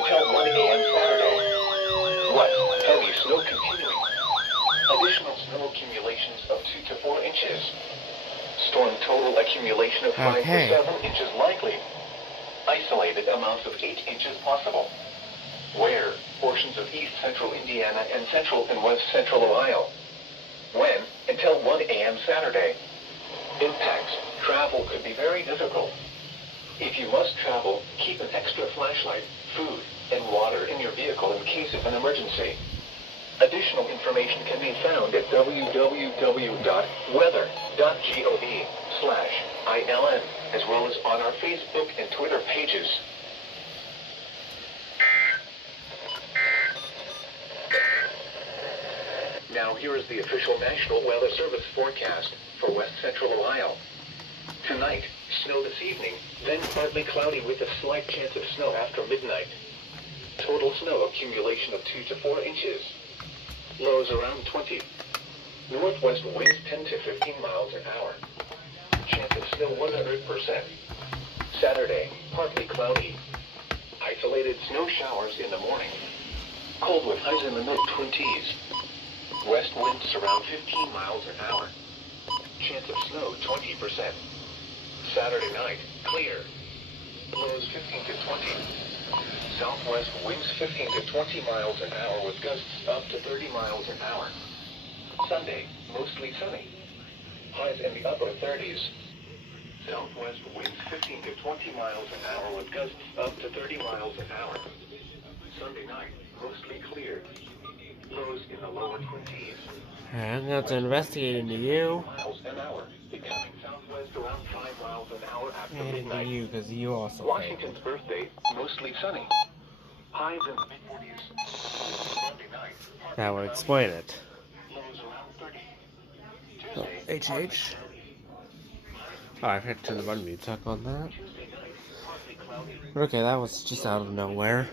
until 1 a.m. Saturday. West, heavy snow continuing. Additional snow accumulations of 2 to 4 inches. Storm total accumulation of 5 to 7 inches likely. Isolated amounts of 8 inches possible. Where? Portions of east central Indiana and central and west central Ohio. When? Until 1 a.m. Saturday. Impacts. Travel could be very difficult. If you must travel, keep an extra flashlight, food, and water in your vehicle in case of an emergency. Additional information can be found at www.weather.gov/ILN, as well as on our Facebook and Twitter pages. Now here is the official National Weather Service forecast for west central Ohio. Tonight, snow this evening, then partly cloudy with a slight chance of snow after midnight. Total snow accumulation of 2 to 4 inches. Lows around 20. Northwest winds 10 to 15 miles an hour. Chance of snow 100%. Saturday, partly cloudy. Isolated snow showers in the morning. Cold with highs in the mid-20s. West winds around 15 miles an hour. Chance of snow 20%. Saturday night, clear. Lows 15 to 20. Southwest winds 15 to 20 miles an hour with gusts up to 30 miles an hour. Sunday, mostly sunny. Highs in the upper 30s. Southwest winds 15 to 20 miles an hour with gusts up to 30 miles an hour. Sunday night, mostly clear. Lows in the lower 20s. I'm going to investigate into you. Miles an hour, becoming southwest around 5 miles an hour after And into midnight. you, because you also Washington's failed. birthday, mostly sunny. Highs in the mid-40s. Monday night, That would explain it. lows around 30. Oh, Tuesday, HH. Oh, I had to turn the button mute on that. Tuesday night, partly cloudy. Okay, that was just out of nowhere.